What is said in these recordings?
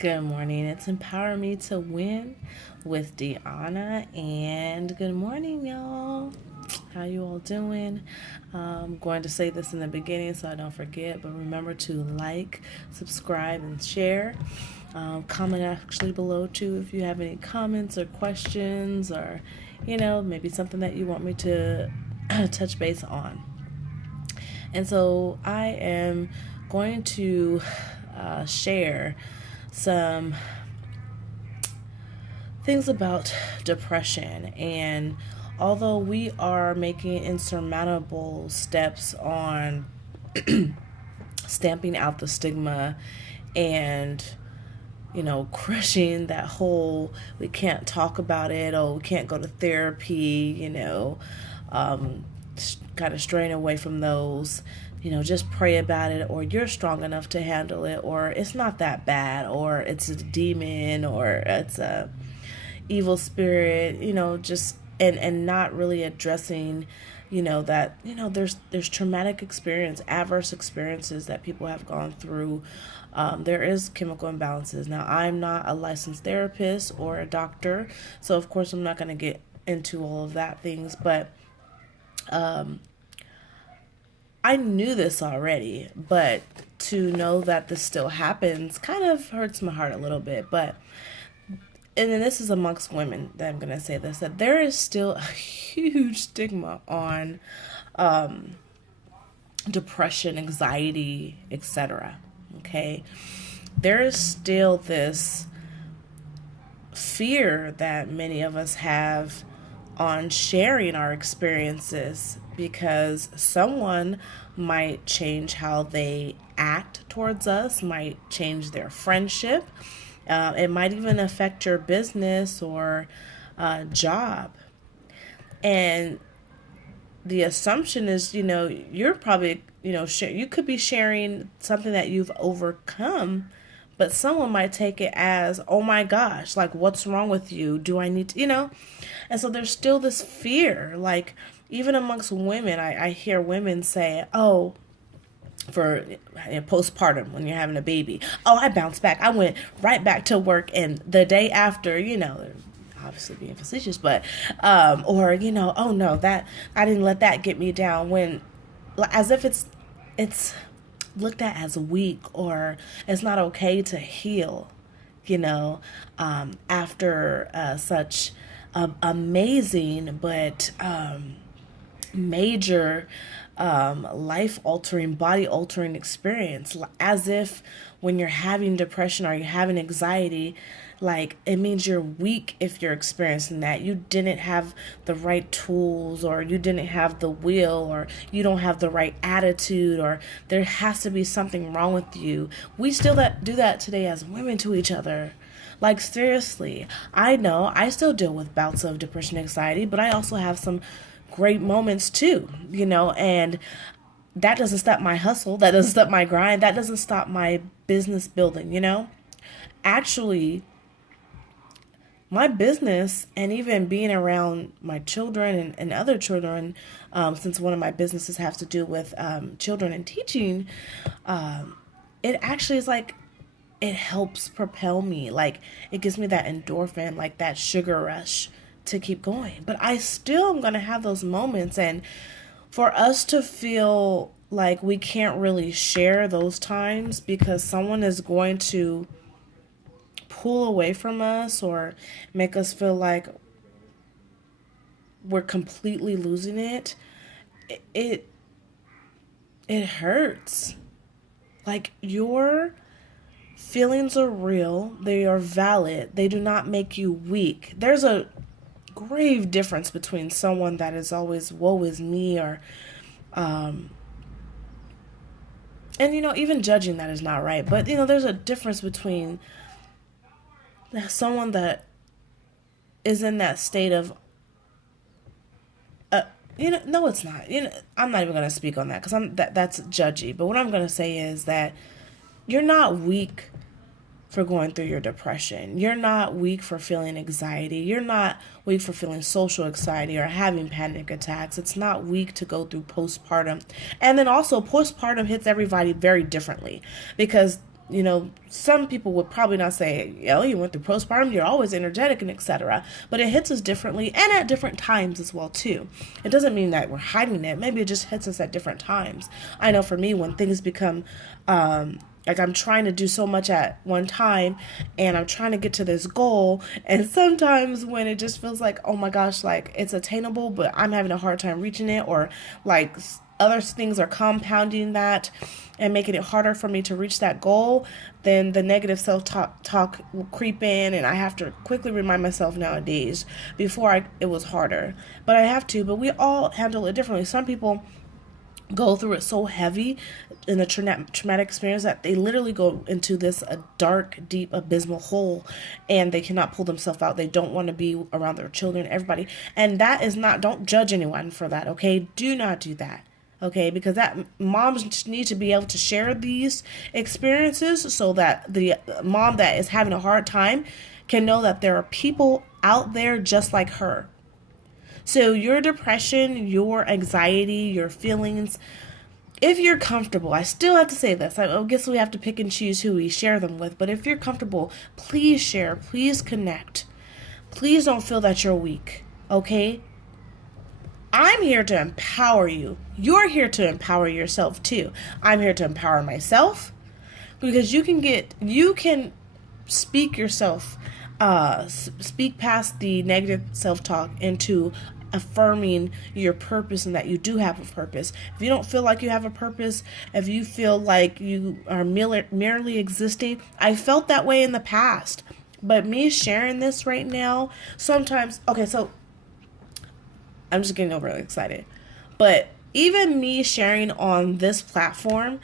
Good morning. It's Empower Me to Win with Deanna. And good morning, y'all. How you all doing? I'm going to say this in the beginning so I don't forget, but remember to like, subscribe, and share. Comment actually below too if you have any comments or questions or, maybe something that you want me to touch base on. And so I am going to share some things about depression. And although we are making insurmountable steps on stamping out the stigma and crushing that whole we can't talk about it, or we can't go to therapy, kind of straying away from those, just pray about it, or you're strong enough to handle it, or it's not that bad, or it's a demon, or it's a evil spirit, just and not really addressing that there's traumatic experience, adverse experiences that people have gone through. There is chemical imbalances. Now, I'm not a licensed therapist or a doctor, so of course I'm not going to get into all of that things, but I knew this already, but to know that this still happens kind of hurts my heart a little bit. But and then this is amongst women that I'm going to say this, that there is still a huge stigma on depression, anxiety, etc. Okay. There is still this fear that many of us have on sharing our experiences because someone might change how they act towards us, might change their friendship. It might even affect your business or job. And the assumption is, you're probably, you could be sharing something that you've overcome, but someone might take it as, oh my gosh, like, what's wrong with you? Do I need to, And so there's still this fear, like, even amongst women, I hear women say, oh, for postpartum when you're having a baby, oh, I bounced back. I went right back to work, and the day after, obviously being facetious, but or oh no, that I didn't let that get me down, when as if it's looked at as weak, or it's not okay to heal, after such amazing but major life altering, body altering experience. As if when you're having depression or you're having anxiety, like, it means you're weak if you're experiencing that. You didn't have the right tools, or you didn't have the will, or you don't have the right attitude, or there has to be something wrong with you. We still do that today as women to each other. Like, seriously, I know I still deal with bouts of depression, anxiety, but I also have some great moments too, and that doesn't stop my hustle. That doesn't stop my grind. That doesn't stop my business building, Actually, my business, and even being around my children and other children, since one of my businesses has to do with children and teaching, it actually is like, it helps propel me. Like, it gives me that endorphin, like that sugar rush to keep going. But I still am going to have those moments. And for us to feel like we can't really share those times because someone is going to pull away from us or make us feel like we're completely losing it, it hurts. Like, your feelings are real, they are valid, they do not make you weak. There's a grave difference between someone that is always woe is me, or and even judging that is not right, but there's a difference between someone that is in that state of no, it's not. I'm not even going to speak on that because that's judgy. But what I'm going to say is that you're not weak for going through your depression. You're not weak for feeling anxiety. You're not weak for feeling social anxiety or having panic attacks. It's not weak to go through postpartum. And then also, postpartum hits everybody very differently, because some people would probably not say, you went through postpartum, you're always energetic and etc. But it hits us differently and at different times as well too. It doesn't mean that we're hiding it. Maybe it just hits us at different times. I know for me, when things become like I'm trying to do so much at one time and I'm trying to get to this goal, and sometimes when it just feels like, oh my gosh, like it's attainable but I'm having a hard time reaching it, or like other things are compounding that and making it harder for me to reach that goal, then the negative self-talk will creep in, and I have to quickly remind myself nowadays. Before it was harder, but I have to. But we all handle it differently. Some people go through it so heavy in a traumatic experience that they literally go into this dark, deep, abysmal hole, and they cannot pull themselves out. They don't want to be around their children, everybody. And that is not, don't judge anyone for that, okay? Do not do that. Okay, because that moms need to be able to share these experiences so that the mom that is having a hard time can know that there are people out there just like her. So your depression, your anxiety, your feelings, if you're comfortable, I still have to say this. I guess we have to pick and choose who we share them with. But if you're comfortable, please share. Please connect. Please don't feel that you're weak. Okay? I'm here to empower you. You're here to empower yourself too. I'm here to empower myself, because you can speak yourself, speak past the negative self-talk into affirming your purpose and that you do have a purpose. If you don't feel like you have a purpose, if you feel like you are merely existing, I felt that way in the past. But me sharing this right now, sometimes, okay, so I'm just getting overly excited. But even me sharing on this platform,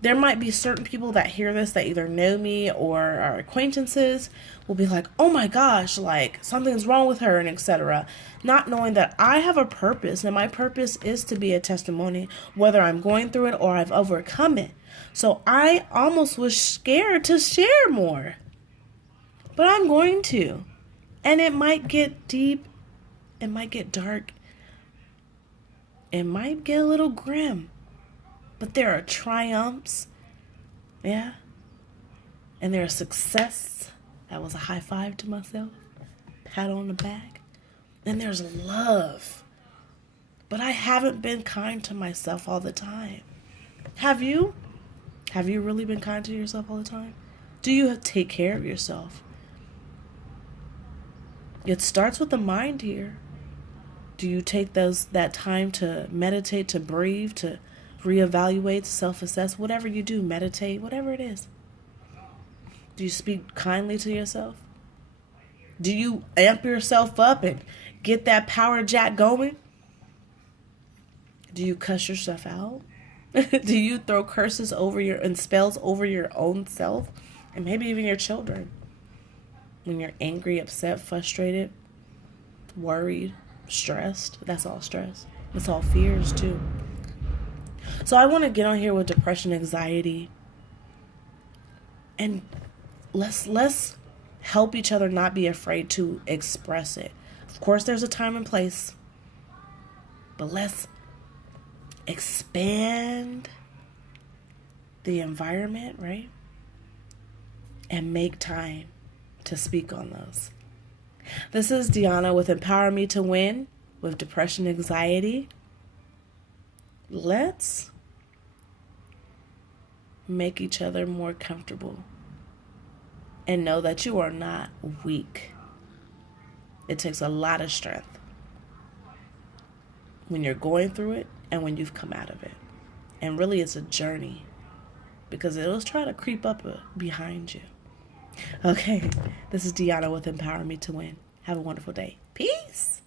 there might be certain people that hear this that either know me or are acquaintances will be like, oh my gosh, like something's wrong with her and etc. Not knowing that I have a purpose, and my purpose is to be a testimony, whether I'm going through it or I've overcome it. So I almost was scared to share more. But I'm going to. And it might get deep. It might get dark. It might get a little grim, but there are triumphs, yeah, and there are success. That was a high five to myself, pat on the back. And there's love, but I haven't been kind to myself all the time. Have you? Have you really been kind to yourself all the time? Do you take care of yourself? It starts with the mind here. Do you take that time to meditate, to breathe, to reevaluate, self-assess, whatever you do, meditate, whatever it is? Do you speak kindly to yourself? Do you amp yourself up and get that power jack going? Do you cuss yourself out? Do you throw curses and spells over your own self? And maybe even your children? When you're angry, upset, frustrated, worried, stressed. That's all stress. It's all fears too. So I want to get on here with depression, anxiety, and let's help each other not be afraid to express it. Of course, there's a time and place, but let's expand the environment, right? And make time to speak on those. This is Deanna with Empower Me to Win with depression, anxiety. Let's make each other more comfortable and know that you are not weak. It takes a lot of strength when you're going through it and when you've come out of it. And really it's a journey, because it'll try to creep up behind you. Okay, this is Deanna with Empower Me to Win. Have a wonderful day. Peace.